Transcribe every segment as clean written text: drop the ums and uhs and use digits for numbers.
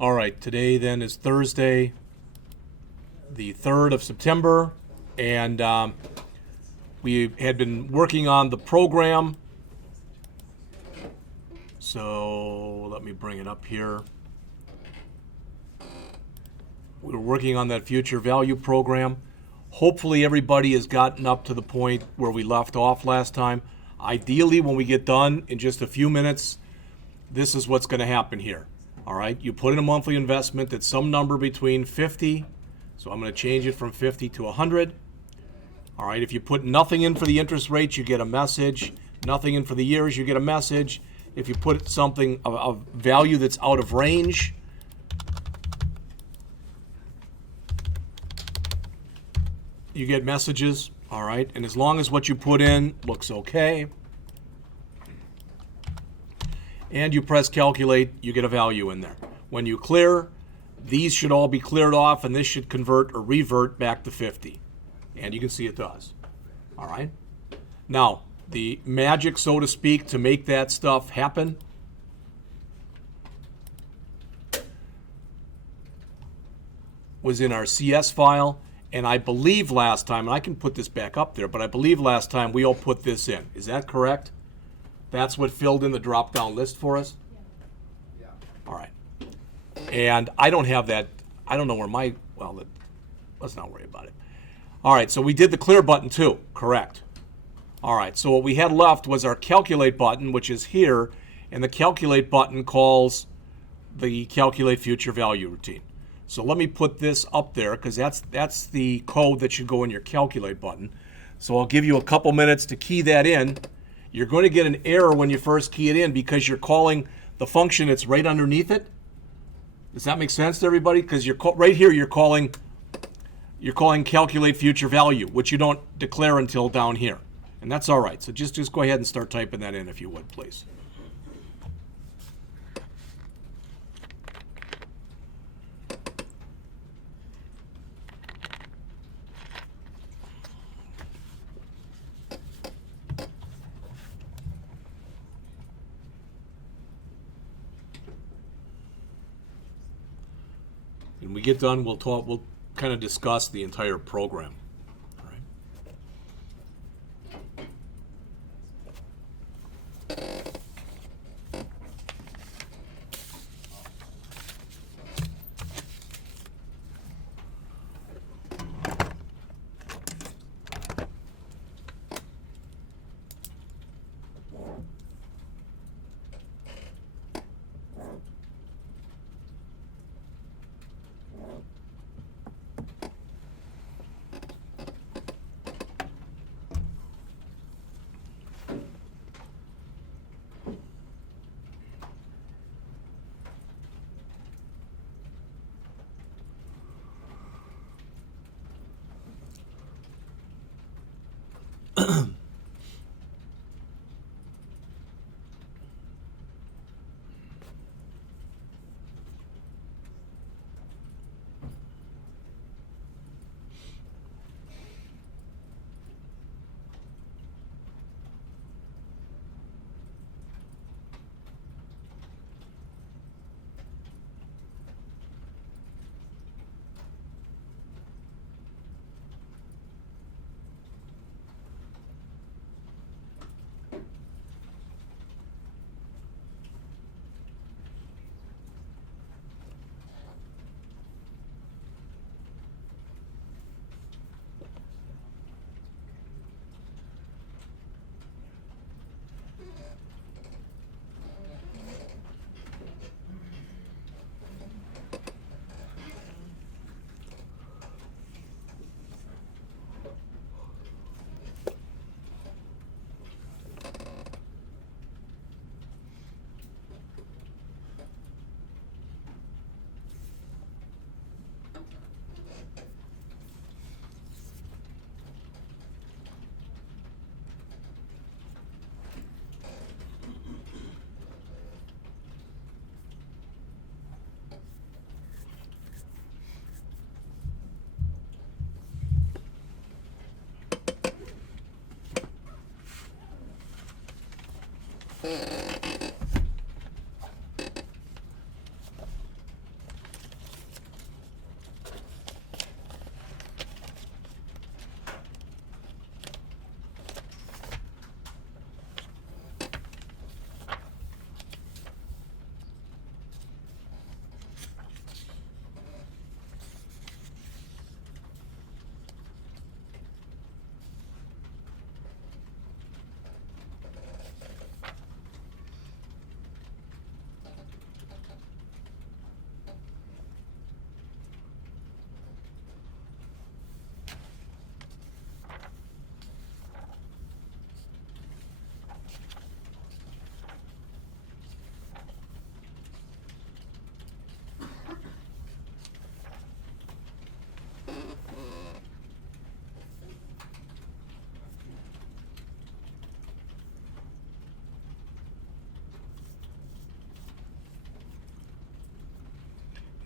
All right, today then is Thursday, the 3rd of September, and we had been working on the program. So let me bring it up here. We were working on that future value program. Hopefully everybody has gotten up to the point where we left off last time. Ideally, when we get done in just a few minutes, this is what's going to happen here. All right, you put in a monthly investment that's some number between 50. So I'm going to change it from 50 to 100. All right, if you put nothing in for the interest rates, you get a message. Nothing in for the years, you get a message. If you put something of value that's out of range, you get messages. All right, and as long as what you put in looks okay, and you press calculate, you get a value in there. When you clear, these should all be cleared off, and this should convert or revert back to 50. And you can see it does. All right? Now, the magic, so to speak, to make that stuff happen was in our CS file. And I believe last time, and I can put this back up there, but I believe last time we all put this in. Is that correct? That's what filled in the drop-down list for us? Yeah. All right. And I don't have that. I don't know where my, well, let's not worry about it. All right, so we did the clear button too, correct. All right, so what we had left was our calculate button, which is here, and the calculate button calls the calculate future value routine. So let me put this up there because that's the code that should go in your calculate button. So I'll give you a couple minutes to key that in. You're going to get an error when you first key it in because you're calling the function that's right underneath it. Does that make sense to everybody? Because you're right here, you're calling calculate future value, which you don't declare until down here. And that's all right. So just go ahead and start typing that in if you would, please. When we get done, we'll kind of discuss the entire program. All right.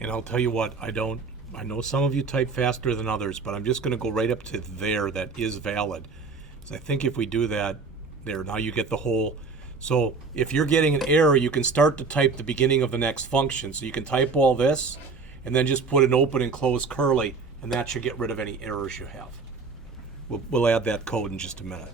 And I'll tell you what, I know some of you type faster than others, but I'm just going to go right up to there, that is valid. So I think if we do that, there, now you get the whole. So if you're getting an error, you can start to type the beginning of the next function. So you can type all this and then just put an open and close curly, and that should get rid of any errors you have. We'll add that code in just a minute.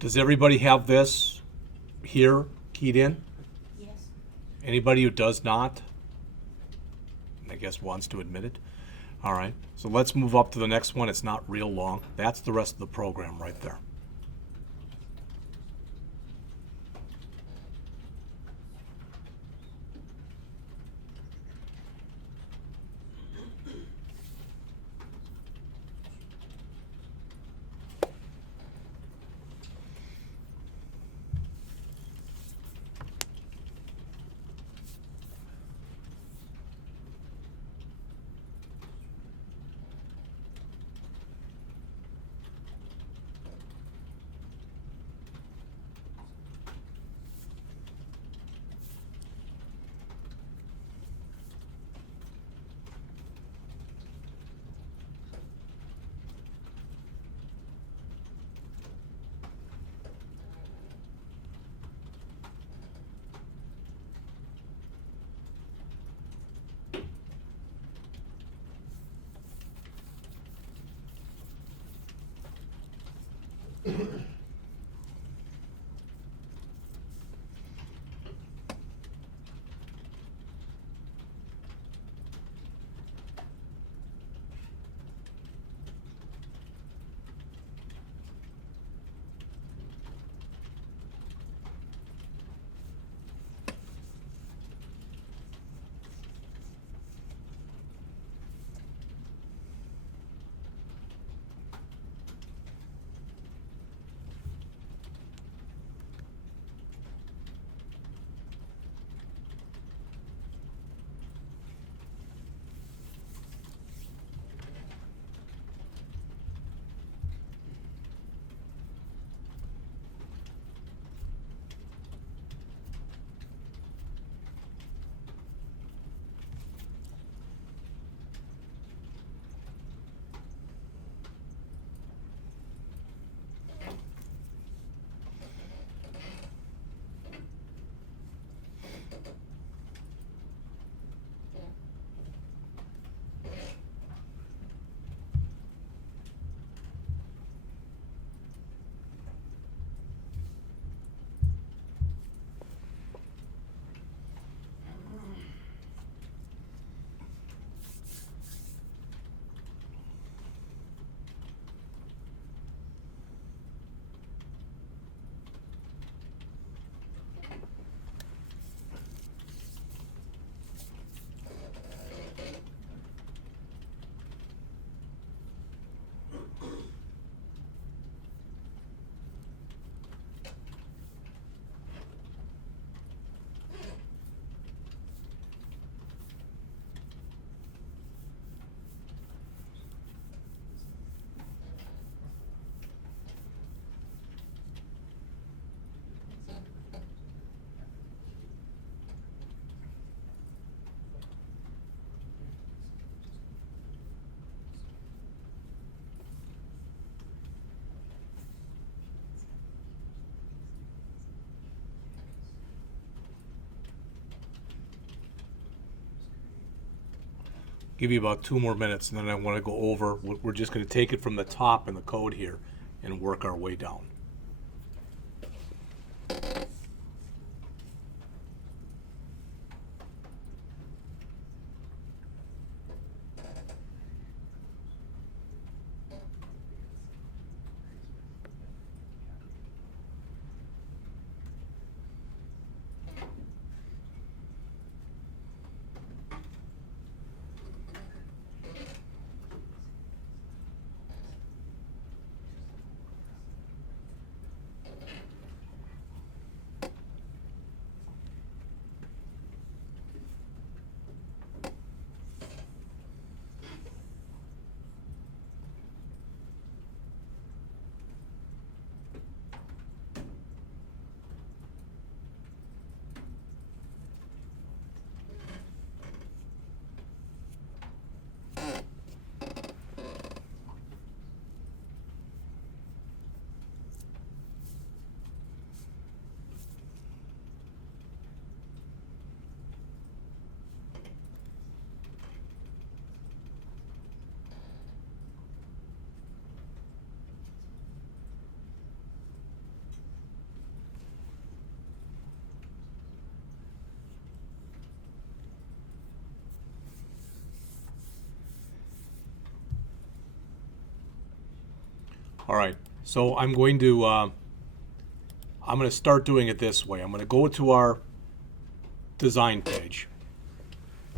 Does everybody have this here keyed in? Yes. Anybody who does not, I guess, wants to admit it? All right, so let's move up to the next one. It's not real long. That's the rest of the program right there. Give you about 2 more minutes, and then I want to go over. We're just going to take it from the top in the code here and work our way down. All right, so I'm going to start doing it this way. I'm going to go to our design page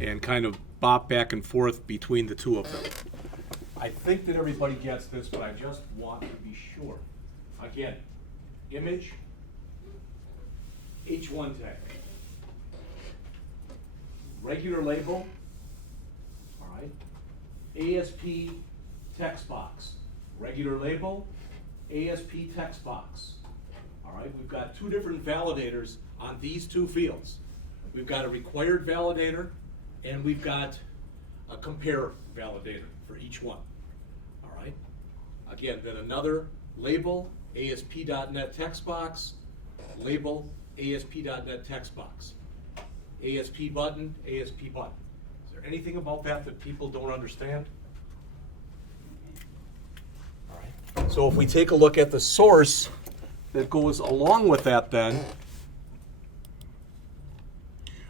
and kind of bop back and forth between the two of them. I think that everybody gets this, but I just want to be sure. Again, image, H1 tag, regular label, all right, ASP text box. Regular label, ASP text box. All right, we've got 2 different validators on these 2 fields. We've got a required validator, and we've got a compare validator for each one. All right, again, then another label, ASP.NET text box, label, ASP.NET text box, ASP button, ASP button. Is there anything about that people don't understand? So if we take a look at the source that goes along with that then,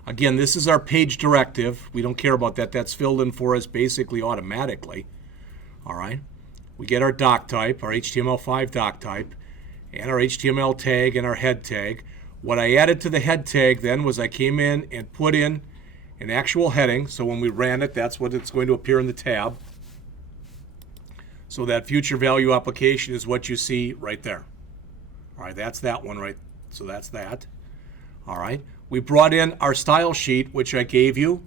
again, this is our page directive. We don't care about that. That's filled in for us basically automatically. All right. We get our doc type, our HTML5 doc type, and our HTML tag and our head tag. What I added to the head tag then was I came in and put in an actual heading. So when we ran it, that's what it's going to appear in the tab. So that future value application is what you see right there. All right, that's that one, right? So that's that. All right, we brought in our style sheet, which I gave you.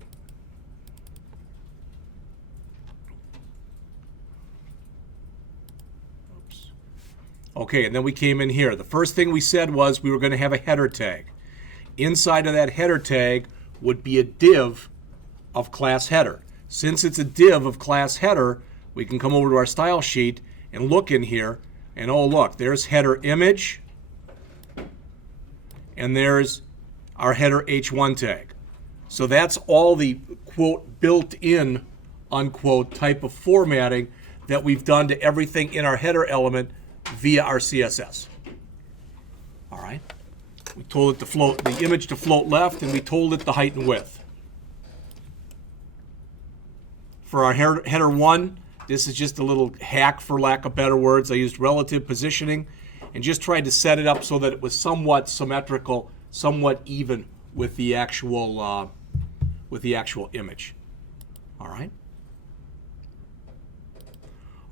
Oops. Okay, and then we came in here. The first thing we said was we were going to have a header tag. Inside of that header tag would be a div of class header. Since it's a div of class header, we can come over to our style sheet and look in here, and oh look, there's header image, and there's our header H1 tag. So that's all the, quote, built-in, unquote, type of formatting that we've done to everything in our header element via our CSS. All right. We told it to float, the image to float left, and we told it the height and width. For our header 1, this is just a little hack, for lack of better words. I used relative positioning and just tried to set it up so that it was somewhat symmetrical, somewhat even with the actual image. All right.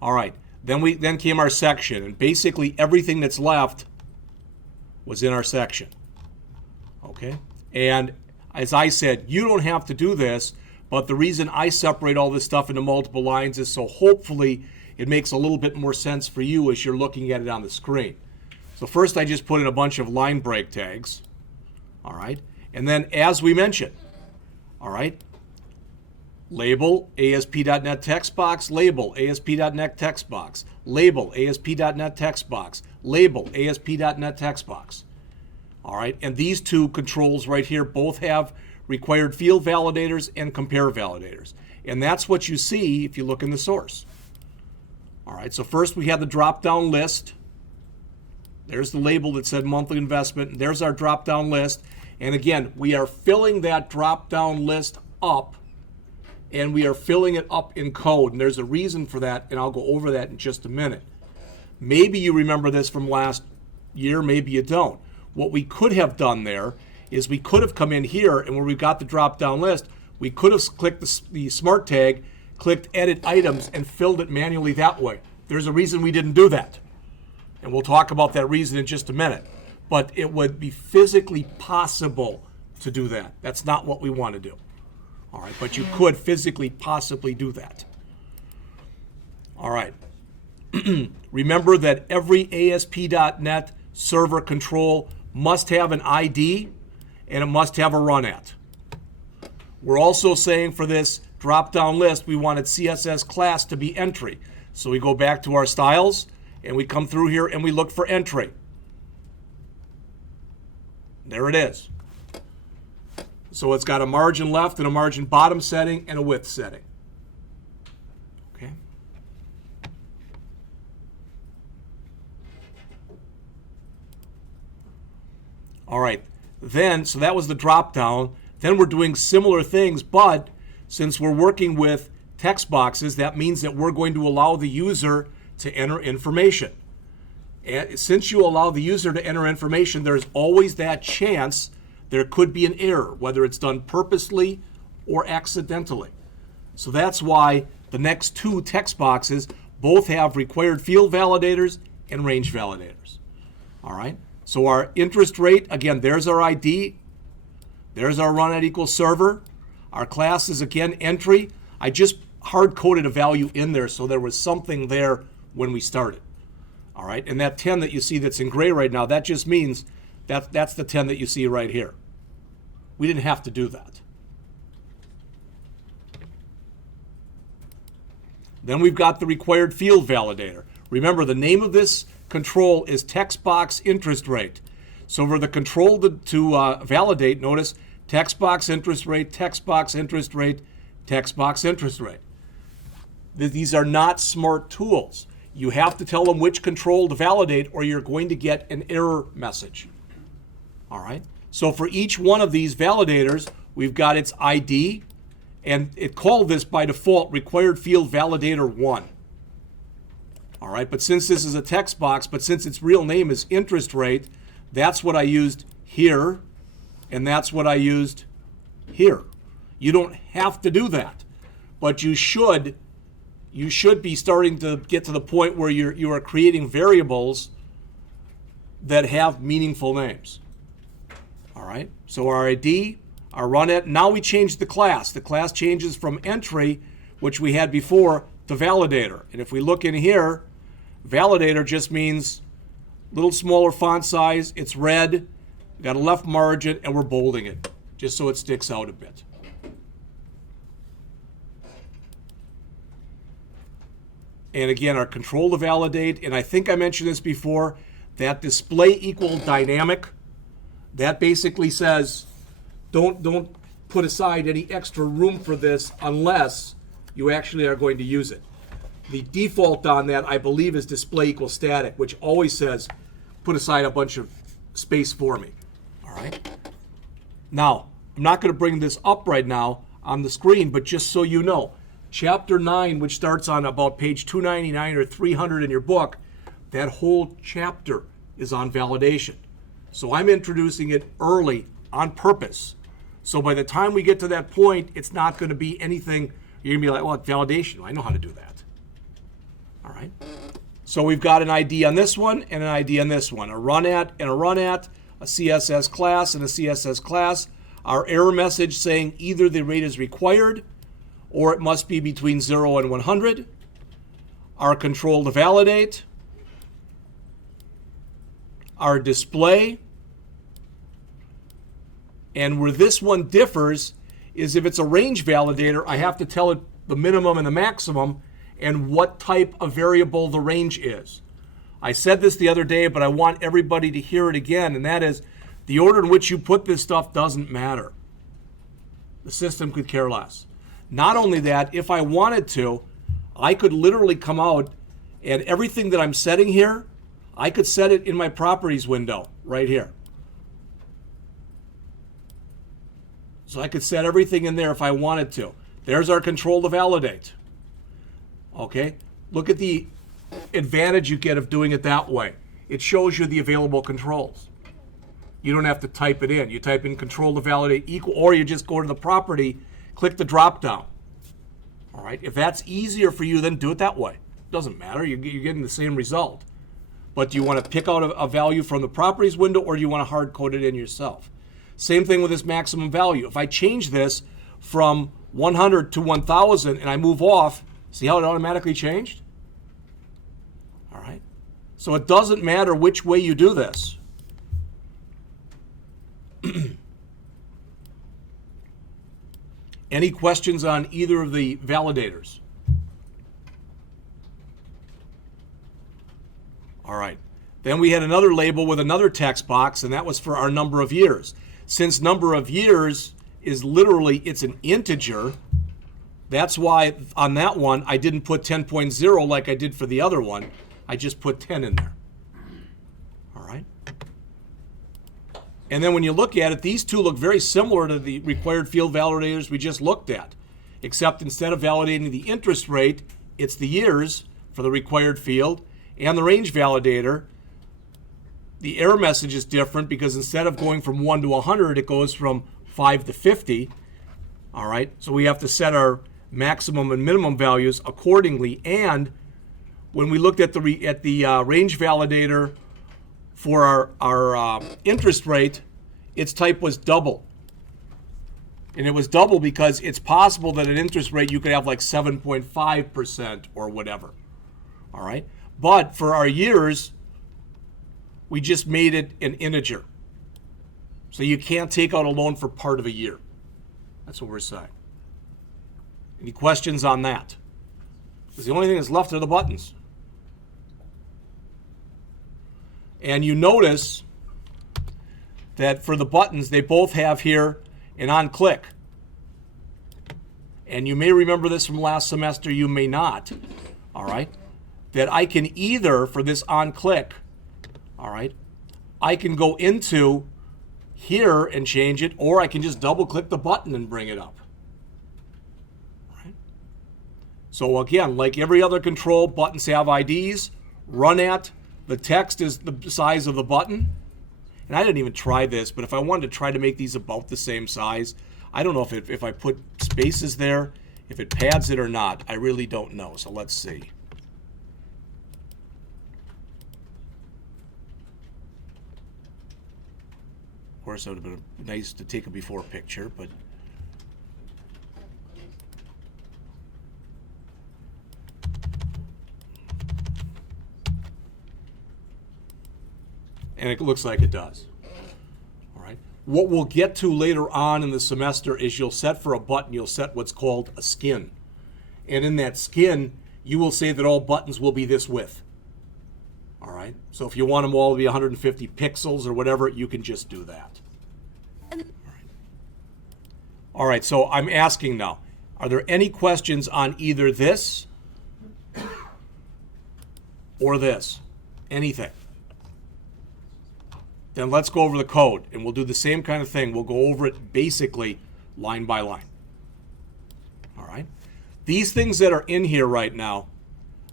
All right. Then came our section, and basically everything that's left was in our section. Okay. And as I said, you don't have to do this. But the reason I separate all this stuff into multiple lines is so hopefully it makes a little bit more sense for you as you're looking at it on the screen. So first I just put in a bunch of line break tags. All right. And then as we mentioned, all right, label ASP.NET text box, label ASP.NET text box, label ASP.NET text box, label ASP.NET text box. All right. And these 2 controls right here both have required field validators and compare validators. And that's what you see if you look in the source. All right, so first we have the drop-down list. There's the label that said monthly investment. There's our drop-down list. And again, we are filling that drop-down list up, and we are filling it up in code. And there's a reason for that, and I'll go over that in just a minute. Maybe you remember this from last year, maybe you don't. What we could have done there is we could have come in here, and where we've got the drop-down list, we could have clicked the smart tag, clicked edit items, and filled it manually that way. There's a reason we didn't do that. And we'll talk about that reason in just a minute. But it would be physically possible to do that. That's not what we want to do. All right, but you could physically possibly do that. All right. Remember that every ASP.NET server control must have an ID and it must have a run at. We're also saying for this drop-down list, we wanted CSS class to be entry. So we go back to our styles and we come through here and we look for entry. There it is. So it's got a margin left and a margin bottom setting and a width setting. Okay. All right. Then, so that was the drop down. Then we're doing similar things, but since we're working with text boxes, that means that we're going to allow the user to enter information. And since you allow the user to enter information, there's always that chance there could be an error, whether it's done purposely or accidentally. So that's why the next two text boxes both have required field validators and range validators. All right. So our interest rate, again, there's our ID. There's our run at equals server. Our class is, again, entry. I just hard-coded a value in there so there was something there when we started. All right, and that 10 that you see that's in gray right now, that just means that's the 10 that you see right here. We didn't have to do that. Then we've got the required field validator. Remember, the name of this control is text box interest rate. So for the control to validate, notice text box interest rate, text box interest rate, text box interest rate. These are not smart tools. You have to tell them which control to validate or you're going to get an error message. All right. So for each one of these validators, we've got its ID, and it called this by default required field validator 1. All right, but since this is a text box, but since its real name is interest rate, that's what I used here, and that's what I used here. You don't have to do that, but you should be starting to get to the point where you are creating variables that have meaningful names. All right, so our ID, our run at, now we change the class. The class changes from entry, which we had before, to validator. And if we look in here, validator just means a little smaller font size, it's red, got a left margin, and we're bolding it, just so it sticks out a bit. And again, our control to validate, and I think I mentioned this before, that display equal dynamic, that basically says don't put aside any extra room for this unless you actually are going to use it. The default on that, I believe, is display equal static, which always says put aside a bunch of space for me. All right. Now, I'm not going to bring this up right now on the screen, but just so you know, Chapter 9, which starts on about page 299 or 300 in your book, that whole chapter is on validation. So I'm introducing it early on purpose. So by the time we get to that point, it's not going to be anything, you're going to be like, well, validation, I know how to do that. All right. So we've got an ID on this one and an ID on this one, a run at and a run at, a CSS class and a CSS class. Our error message saying either the rate is required or it must be between 0 and 100. Our control to validate. Our display. And where this one differs is if it's a range validator, I have to tell it the minimum and the maximum and what type of variable the range is. I said this the other day, but I want everybody to hear it again, and that is the order in which you put this stuff doesn't matter. The system could care less. Not only that, if I wanted to, I could literally come out and everything that I'm setting here, I could set it in my properties window right here. So I could set everything in there if I wanted to. There's our control to validate. Okay, look at the advantage you get of doing it that way. It shows you the available controls. You don't have to type it in. You type in control to validate equal, or you just go to the property, click the drop down. All right, if that's easier for you, then do it that way. Doesn't matter, you're getting the same result. But do you want to pick out a value from the properties window, or do you want to hard code it in yourself? Same thing with this maximum value. If I change this from 100 to 1,000 and I move off, see how it automatically changed? All right. So it doesn't matter which way you do this. Any questions on either of the validators? All right. Then we had another label with another text box, and that was for our number of years. Since number of years is literally, it's an integer, that's why on that one I didn't put 10.0 like I did for the other one. I just put 10 in there. All right. And then when you look at it, these two look very similar to the required field validators we just looked at, except instead of validating the interest rate, it's the years for the required field, and the range validator. The error message is different because instead of going from 1 to 100, it goes from 5 to 50. All right, so we have to set our maximum and minimum values accordingly. And when we looked at the range validator for our interest rate, its type was double. And it was double because it's possible that an interest rate you could have like 7.5% or whatever. All right, but for our years, we just made it an integer. So you can't take out a loan for part of a year. That's what we're saying. Any questions on that? Because the only thing that's left are the buttons. And you notice that for the buttons, they both have here an on click. And you may remember this from last semester, you may not. All right. That I can either, for this on click, all right, I can go into here and change it, or I can just double click the button and bring it up. All right. So again, like every other control, buttons have IDs, run at, the text is the size of the button. And I didn't even try this, but if I wanted to try to make these about the same size, I don't know if I put spaces there, if it pads it or not. I really don't know. So let's see. Of course, it would have been nice to take a before picture, but and it looks like it does. All right. What we'll get to later on in the semester is you'll set for a button, you'll set what's called a skin. And in that skin, you will say that all buttons will be this width. All right. So if you want them all to be 150 pixels or whatever, you can just do that. All right. So I'm asking now, are there any questions on either this or this? Anything? Then let's go over the code, and we'll do the same kind of thing. We'll go over it basically line by line. All right. These things that are in here right now,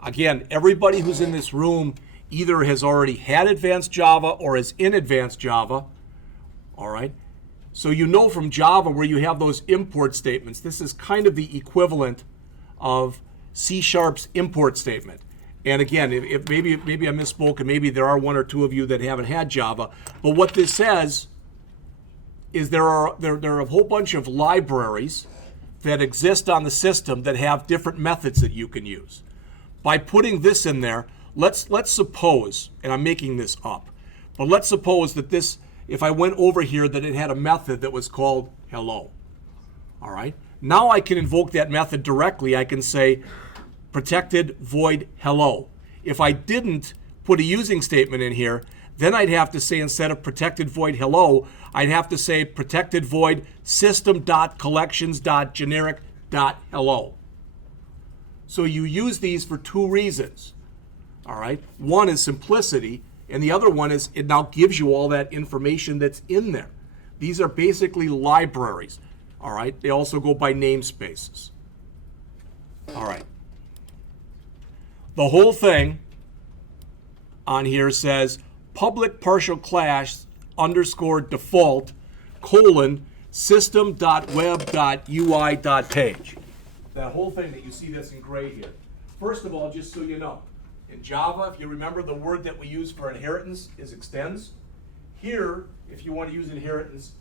again, everybody who's in this room either has already had advanced Java or is in advanced Java. All right. So you know from Java where you have those import statements, this is kind of the equivalent of C#'s import statement. And again, if maybe I misspoke, and maybe there are one or two of you that haven't had Java, but what this says is there are a whole bunch of libraries that exist on the system that have different methods that you can use. By putting this in there, let's suppose, and I'm making this up, but let's suppose that this, if I went over here, that it had a method that was called hello. All right. Now I can invoke that method directly. I can say protected void hello. If I didn't put a using statement in here, then I'd have to say, instead of protected void hello, I'd have to say protected void system.collections.generic .hello. So you use these for two reasons. All right. One is simplicity, and the other one is it now gives you all that information that's in there. These are basically libraries. All right. They also go by namespaces. All right. The whole thing on here says public partial class underscore default colon system.web.ui.page. That whole thing that you see that's in gray here. First of all, just so you know, in Java, if you remember, the word that we use for inheritance is extends. Here, if you want to use inheritance,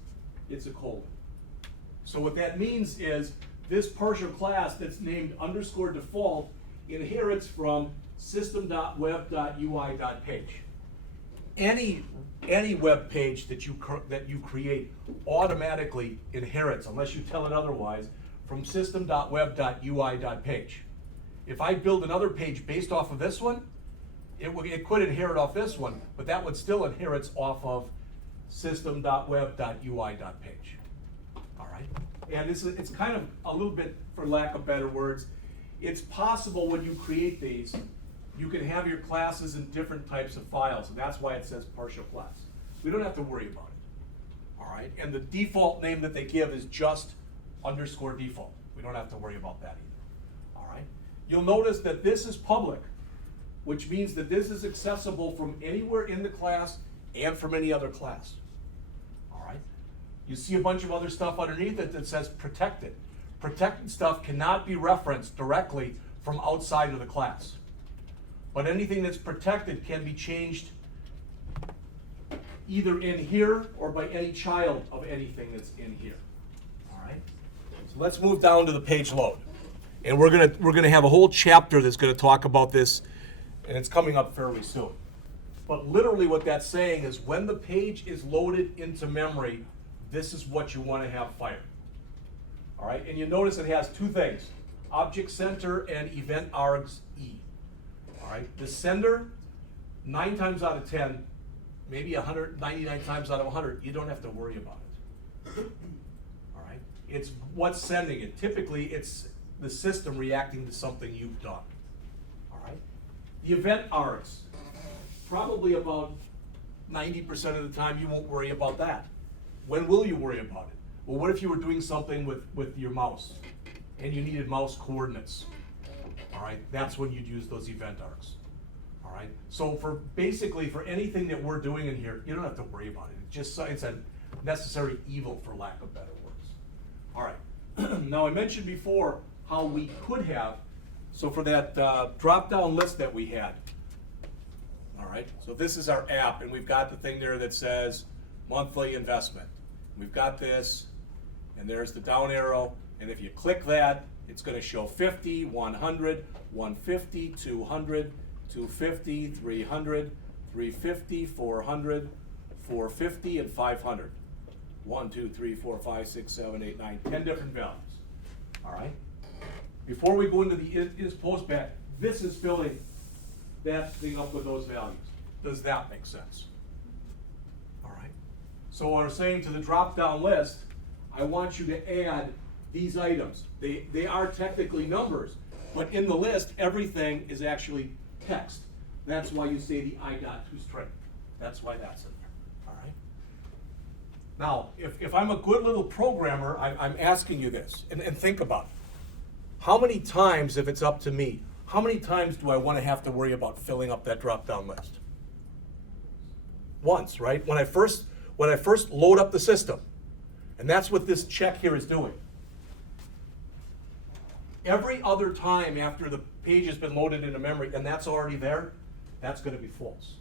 it's a colon. So what that means is this partial class that's named underscore default inherits from system.web.ui.page. Any web page that you create automatically inherits, unless you tell it otherwise, from system.web.ui.page. If I build another page based off of this one, it could inherit off this one, but that would still inherit off of system.web.ui.page. All right? And it's kind of a little bit, for lack of better words, it's possible when you create these, you can have your classes in different types of files, and that's why it says partial class. We don't have to worry about it. All right? And the default name that they give is just underscore default. We don't have to worry about that either. All right? You'll notice that this is public, which means that this is accessible from anywhere in the class and from any other class. All right? You see a bunch of other stuff underneath it that says protected. Protected stuff cannot be referenced directly from outside of the class. But anything that's protected can be changed either in here or by any child of anything that's in here. All right? So let's move down to the page load. And we're gonna have a whole chapter that's gonna talk about this, and it's coming up fairly soon. But literally what that's saying is when the page is loaded into memory, this is what you want to have fired. All right, and you notice it has two things, object center and event args E. All right, the sender, 9 times out of 10, maybe 199 times out of 100, you don't have to worry about it. All right, it's what's sending it. Typically, it's the system reacting to something you've done. All right, the event args, probably about 90% of the time you won't worry about that. When will you worry about it? Well, what if you were doing something with your mouse and you needed mouse coordinates? All right, that's when you'd use those event args. All right, so basically for anything that we're doing in here, you don't have to worry about it. It's a necessary evil, for lack of better words. All right, now I mentioned before how we could have, so for that drop-down list that we had, all right, so this is our app, and we've got the thing there that says monthly investment. We've got this, and there's the down arrow, and if you click that, it's going to show 50, 100, 150, 200, 250, 300, 350, 400, 450, and 500. 1, 2, 3, 4, 5, 6, 7, 8, 9, 10 different values. All right? Before we go into the is post back, this is filling that thing up with those values. Does that make sense? All right. So what I'm saying to the drop-down list, I want you to add these items. They are technically numbers, but in the list, everything is actually text. That's why you say the I.toString. That's why that's in there. All right. Now, if I'm a good little programmer, I'm asking you this, and think about it. How many times, if it's up to me, how many times do I want to have to worry about filling up that drop-down list? Once, right? When I first load up the system, and that's what this check here is doing. Every other time after the page has been loaded into memory, and that's already there, that's going to be false.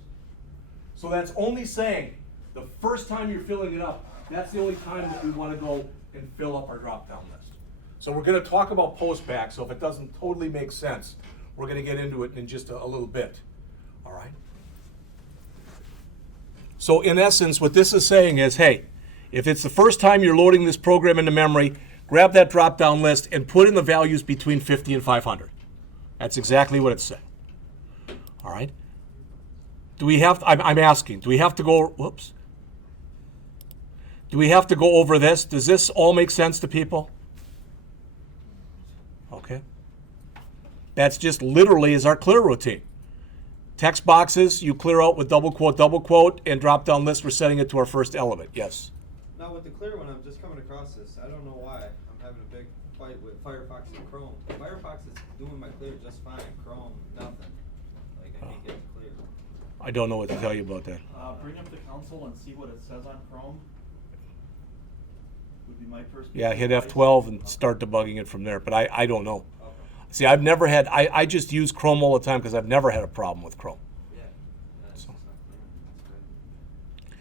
So that's only saying the first time you're filling it up, that's the only time that we want to go and fill up our drop-down list. So we're going to talk about postback, so if it doesn't totally make sense, we're going to get into it in just a little bit. All right? So in essence, what this is saying is, hey, if it's the first time you're loading this program into memory, grab that drop-down list and put in the values between 50 and 500. That's exactly what it's saying. All right? Do we have, I'm asking, do we have to go, whoops. Do we have to go over this? Does this all make sense to people? Okay? That's just literally is our clear routine. Text boxes, you clear out with double quote, and drop down list, we're setting it to our first element. Yes? Now with the clear one, I'm just coming across this. I don't know why. I'm having a big fight with Firefox and Chrome. Firefox is doing my clear just fine. Chrome, nothing. Like, I can't get it clear. I don't know what to tell you about that. Bring up the console and see what it says on Chrome. Would be my first. Yeah, hit F12 and start debugging it from there, but I don't know. Okay. See, I've never had, I just use Chrome all the time because I've never had a problem with Chrome. Yeah. That's just not clear.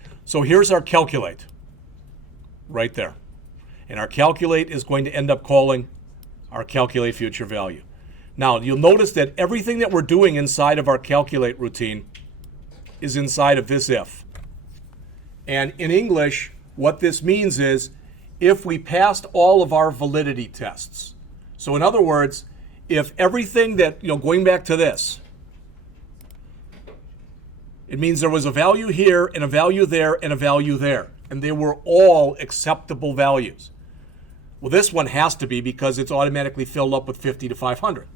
That's good. So here's our calculate, right there. And our calculate is going to end up calling our calculate future value. Now, you'll notice that everything that we're doing inside of our calculate routine is inside of this if. And in English, what this means is if we passed all of our validity tests. So in other words, if everything that, going back to this, it means there was a value here and a value there and a value there, and they were all acceptable values. Well, this one has to be because it's automatically filled up with 50 to 500.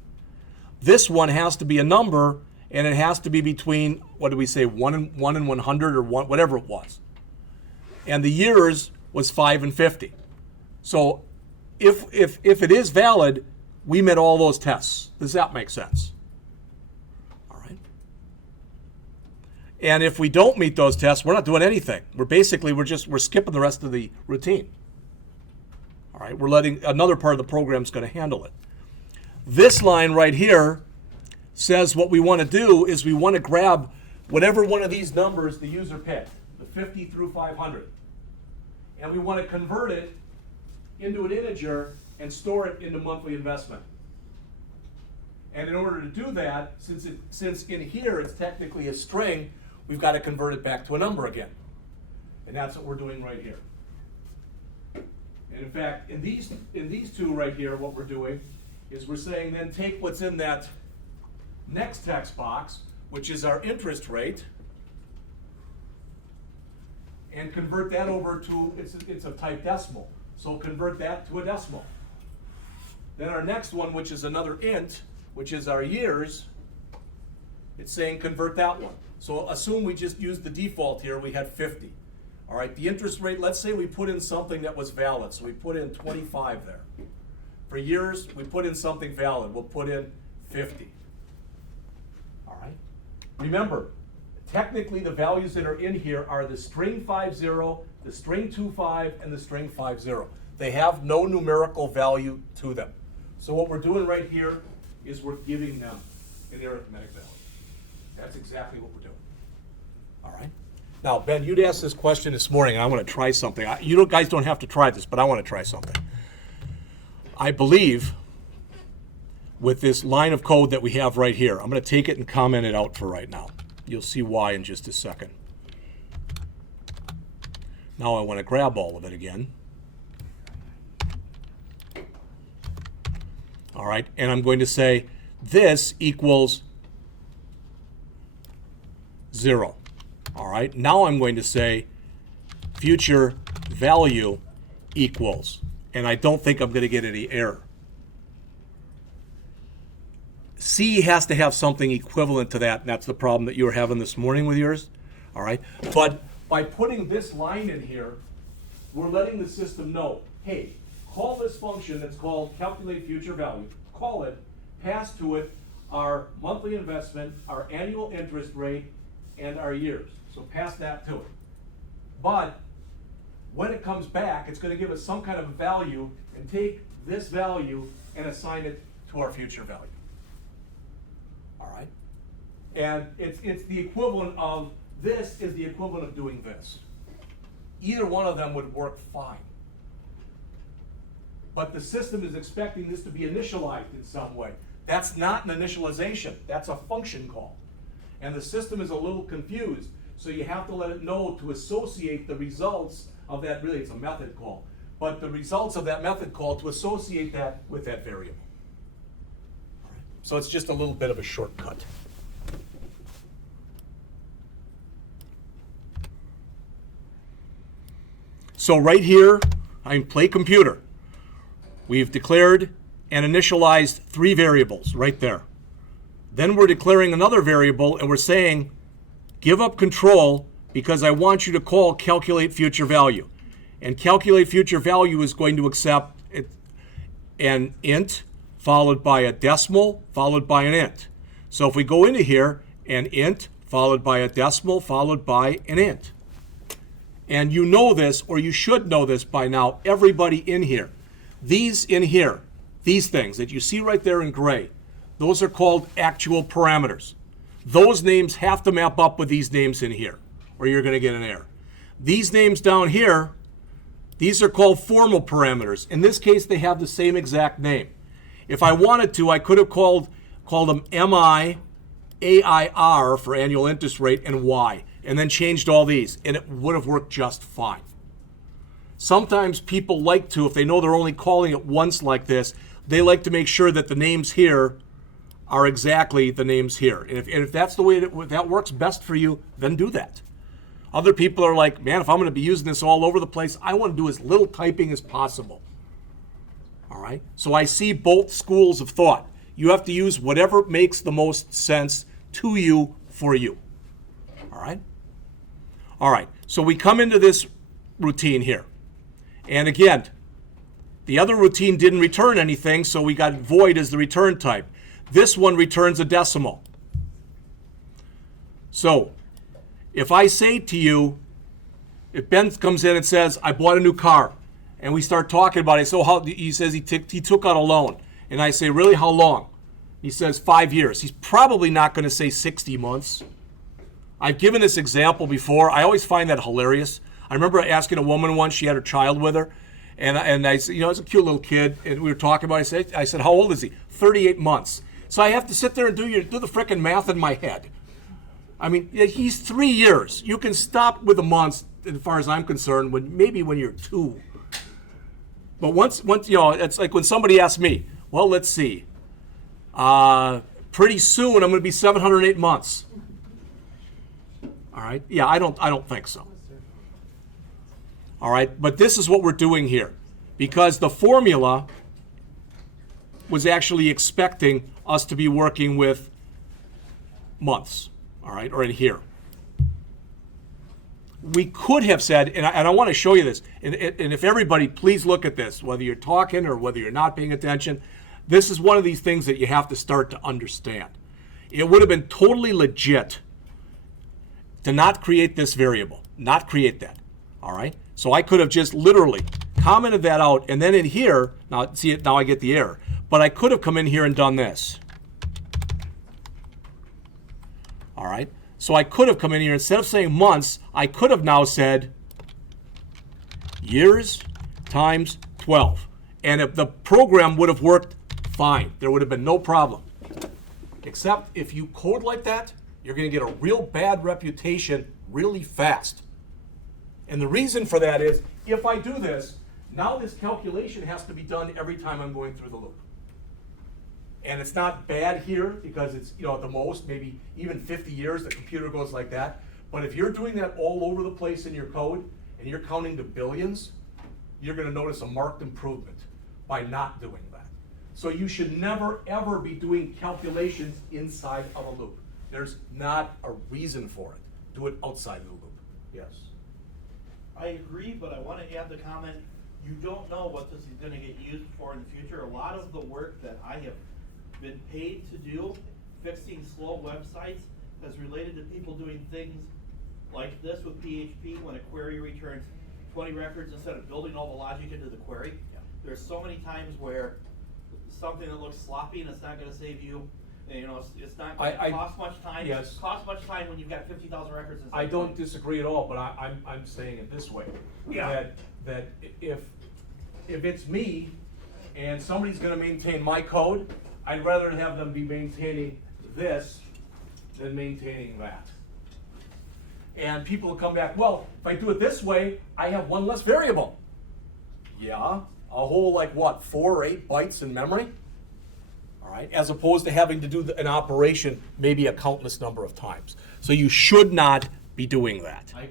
This one has to be a number, and it has to be between, what did we say, 1 and 100 or whatever it was. And the years was 5 and 50. So if it is valid, we met all those tests. Does that make sense? All right. And if we don't meet those tests, we're not doing anything. We're skipping the rest of the routine. All right, we're letting another part of the program is going to handle it. This line right here says what we want to do is we want to grab whatever one of these numbers the user picked, the 50 through 500, and we want to convert it into an integer and store it into monthly investment. And in order to do that, since in here it's technically a string, we've got to convert it back to a number again. And that's what we're doing right here. And in fact, in these two right here, what we're doing is we're saying then take what's in that next text box, which is our interest rate, and convert that over to, it's a type decimal, so convert that to a decimal. Then our next one, which is another int, which is our years, it's saying convert that one. So assume we just used the default here, we had 50. All right, the interest rate, let's say we put in something that was valid, so we put in 25 there. For years, we put in something valid, we'll put in 50. All right, remember, technically the values that are in here are the string 50, the string 25, and the string 50. They have no numerical value to them. So what we're doing right here is we're giving them an arithmetic value. That's exactly what we're doing. All right. Now, Ben, you'd asked this question this morning, and I want to try something. Guys don't have to try this, but I want to try something. I believe with this line of code that we have right here, I'm going to take it and comment it out for right now. You'll see why in just a second. Now I want to grab all of it again. All right, and I'm going to say this equals 0. All right, now I'm going to say future value equals, and I don't think I'm going to get any error. C has to have something equivalent to that, and that's the problem that you were having this morning with yours. All right, but by putting this line in here, we're letting the system know, hey, call this function that's called calculate future value, call it, pass to it our monthly investment, our annual interest rate, and our years. So pass that to it. But when it comes back, it's going to give us some kind of a value and take this value and assign it to our future value. All right? And it's the equivalent of, this is the equivalent of doing this. Either one of them would work fine. But the system is expecting this to be initialized in some way. That's not an initialization. That's a function call. And the system is a little confused. So you have to let it know to associate the results of that, really it's a method call, but the results of that method call to associate that with that variable. All right. So it's just a little bit of a shortcut. So right here, I'm play computer. We've declared and initialized 3 variables right there. Then we're declaring another variable, and we're saying, give up control because I want you to call calculate future value. And calculate future value is going to accept an int followed by a decimal followed by an int. So if we go into here, an int followed by a decimal followed by an int. And you know this, or you should know this by now, everybody in here. These in here, these things that you see right there in gray, those are called actual parameters. Those names have to map up with these names in here, or you're going to get an error. These names down here, these are called formal parameters. In this case, they have the same exact name. If I wanted to, I could have called them MI, AIR for annual interest rate, and Y, and then changed all these, and it would have worked just fine. Sometimes people like to, if they know they're only calling it once like this, they like to make sure that the names here are exactly the names here. And if that's the way that works best for you, then do that. Other people are like, man, if I'm going to be using this all over the place, I want to do as little typing as possible. All right? So I see both schools of thought. You have to use whatever makes the most sense to you for you. All right? All right. So we come into this routine here. And again, the other routine didn't return anything, so we got void as the return type. This one returns a decimal. So if I say to you, if Ben comes in and says, I bought a new car, and we start talking about it, so he says he took out a loan. And I say, really, how long? He says 5 years. He's probably not going to say 60 months. I've given this example before. I always find that hilarious. I remember asking a woman once, she had her child with her, and I said, it's a cute little kid, and we were talking about it. I said, how old is he? 38 months. So I have to sit there and do the frickin' math in my head. I mean, he's 3 years. You can stop with the months, as far as I'm concerned, maybe when you're 2. But once it's like when somebody asks me, well, let's see. Pretty soon I'm going to be 708 months. All right? Yeah, I don't think so. All right? But this is what we're doing here. Because the formula was actually expecting us to be working with months. All right? Or in here. We could have said, and I want to show you this, and if everybody, please look at this, whether you're talking or whether you're not paying attention, this is one of these things that you have to start to understand. It would have been totally legit to not create this variable, not create that, all right? So I could have just literally commented that out, and then in here, now see it, now I get the error, but I could have come in here and done this, all right? So I could have come in here, instead of saying months, I could have now said years times 12. And if the program would have worked fine. There would have been no problem. Except if you code like that, you're going to get a real bad reputation really fast. And the reason for that is, if I do this, now this calculation has to be done every time I'm going through the loop. And it's not bad here because it's, at the most, maybe even 50 years, the computer goes like that. But if you're doing that all over the place in your code and you're counting to billions, you're going to notice a marked improvement by not doing that. So you should never, ever be doing calculations inside of a loop. There's not a reason for it. Do it outside the loop. Yes? I agree, but I want to add the comment, you don't know what this is going to get used for in the future. A lot of the work that I have been paid to do, fixing slow websites, has related to people doing things like this with PHP when a query returns 20 records instead of building all the logic into the query. Yeah. There's so many times where something that looks sloppy and it's not going to save you, it's not going to cost much time. Yes. It costs much time when you've got 50,000 records. I don't disagree at all, but I'm saying it this way. Yeah. That if it's me and somebody's going to maintain my code, I'd rather have them be maintaining this than maintaining that. And people will come back, well, if I do it this way, I have one less variable. Yeah, a whole 4 or 8 bytes in memory? All right, as opposed to having to do an operation maybe a countless number of times. So you should not be doing that. I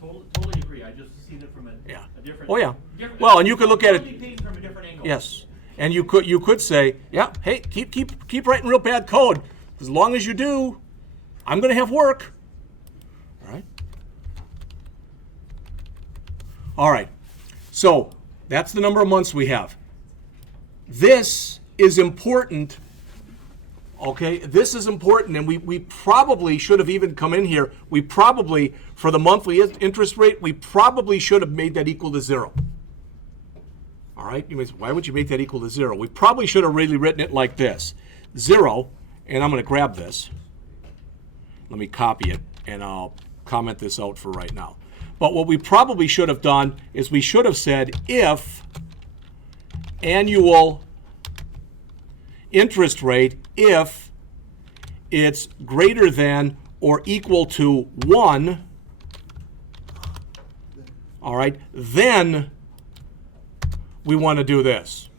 totally agree. I just seen it from a different. Oh yeah. Different, Well, and you could look at it. Totally from a different angle. Yes. And you could say, yeah, hey, keep writing real bad code. As long as you do, I'm going to have work. All right. All right. So that's the number of months we have. This is important. Okay, this is important, and we probably should have even come in here. We probably, for the monthly interest rate, we probably should have made that equal to 0. All right, you may say, why would you make that equal to 0? We probably should have really written it like this. 0, and I'm going to grab this. Let me copy it, and I'll comment this out for right now. But what we probably should have done is we should have said if annual interest rate, if it's greater than or equal to 1, all right, then we want to do this.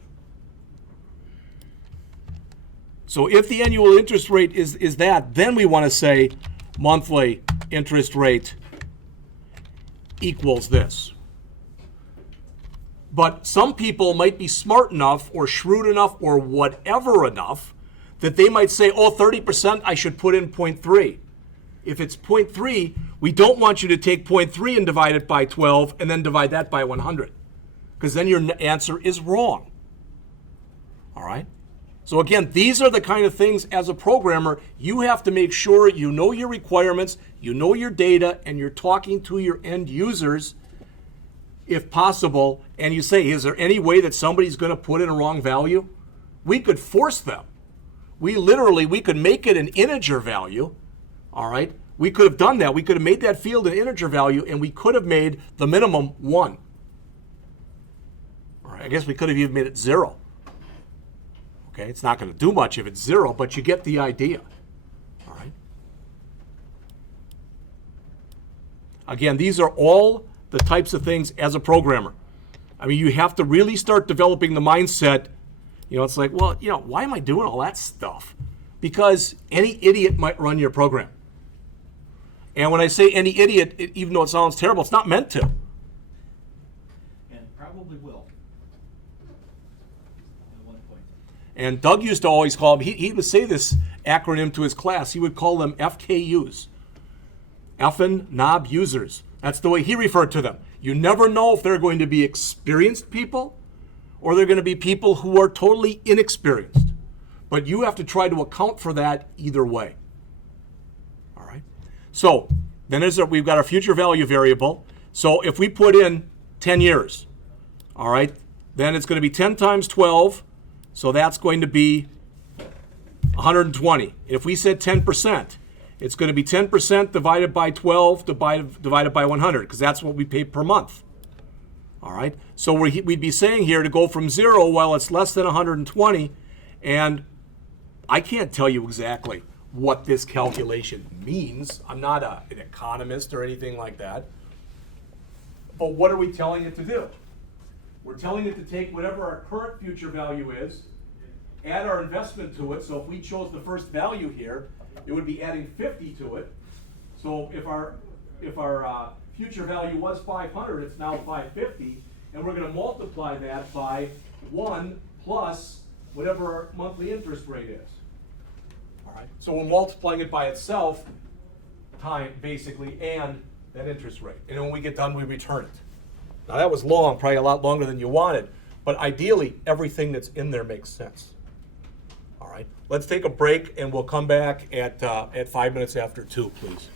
So if the annual interest rate is that, then we want to say monthly interest rate equals this. But some people might be smart enough or shrewd enough or whatever enough that they might say, oh, 30%, I should put in 0.3. If it's 0.3, we don't want you to take 0.3 and divide it by 12 and then divide that by 100, because then your answer is wrong. All right? So again, these are the kind of things as a programmer, you have to make sure you know your requirements, you know your data, and you're talking to your end users if possible, and you say, is there any way that somebody's going to put in a wrong value? We could force them. We could make it an integer value, all right? We could have done that. We could have made that field an integer value, and we could have made the minimum 1. All right, I guess we could have even made it 0. Okay, it's not going to do much if it's 0, but you get the idea, all right? Again, these are all the types of things as a programmer. I mean, you have to really start developing the mindset. You know, it's like, well, you know, why am I doing all that stuff? Because any idiot might run your program. And when I say any idiot, even though it sounds terrible, it's not meant to. And probably will. At one point. And Doug used to always call them, he would say this acronym to his class, he would call them FKUs. Effin' knob users. That's the way he referred to them. You never know if they're going to be experienced people or they're going to be people who are totally inexperienced. But you have to try to account for that either way. All right? So then we've got our future value variable. So if we put in 10 years, all right, then it's going to be 10 times 12. So that's going to be 120. If we said 10%, it's going to be 10% divided by 12 divided by 100, because that's what we pay per month. All right? So we'd be saying here to go from 0, well, it's less than 120, and I can't tell you exactly what this calculation means. I'm not an economist or anything like that. But what are we telling it to do? We're telling it to take whatever our current future value is, add our investment to it. So if we chose the first value here, it would be adding 50 to it. So if our future value was 500, it's now 550, and we're going to multiply that by 1 plus whatever our monthly interest rate is. All right. So we're multiplying it by itself, time basically, and that interest rate. And when we get done, we return it. Now that was long, probably a lot longer than you wanted, but ideally everything that's in there makes sense. All right. Let's take a break, and we'll come back at 5 minutes after 2, please.